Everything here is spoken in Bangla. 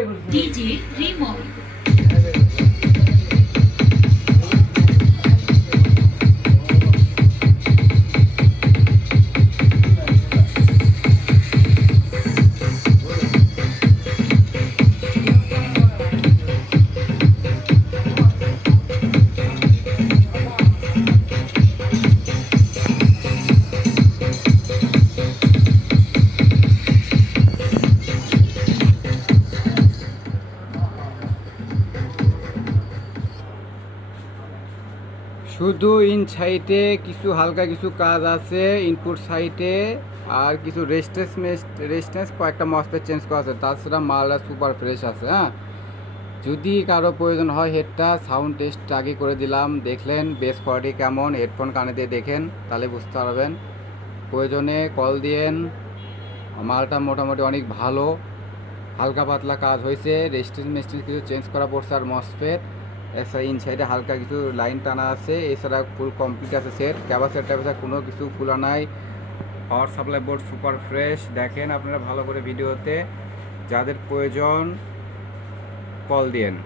डीजे रिमोट শুধু ইন সাইটে কিছু হালকা কিছু কাজ আছে ইনপুট সাইটে আর কিছু রেস্টেন্স রেস্টেন্স কয়েকটা মসপেট চেঞ্জ করা আছে। তাছাড়া মালটা সুপার ফ্রেশ আছে হ্যাঁ? যদি কারও প্রয়োজন হয় হেডটা সাউন্ড টেস্ট আগে করে দিলাম, দেখলেন বেস কোয়ালিটি কেমন হেডফোন কানে দিয়ে দেখেন, তাহলে বুঝতে পারবেন। প্রয়োজনে কল দিয়েন, মালটা মোটামুটি অনেক ভালো, হালকা পাতলা কাজ হয়েছে রেস্টেন্স মেস্টেন্স কিছু চেঞ্জ করা পড়ছে আর মসফেট এছাড়া ইনসাইডে হালকা কিছু লাইন টানা আছে, এছাড়া ফুল কমপ্লিট আছে সেট ক্যাপাসেট ট্যাপাসিটি কোনো কিছু খোলা নাই। Power supply board super fresh দেখেন আপনারা ভালো করে ভিডিওতে যাদের প্রয়োজন কল দিয়েন।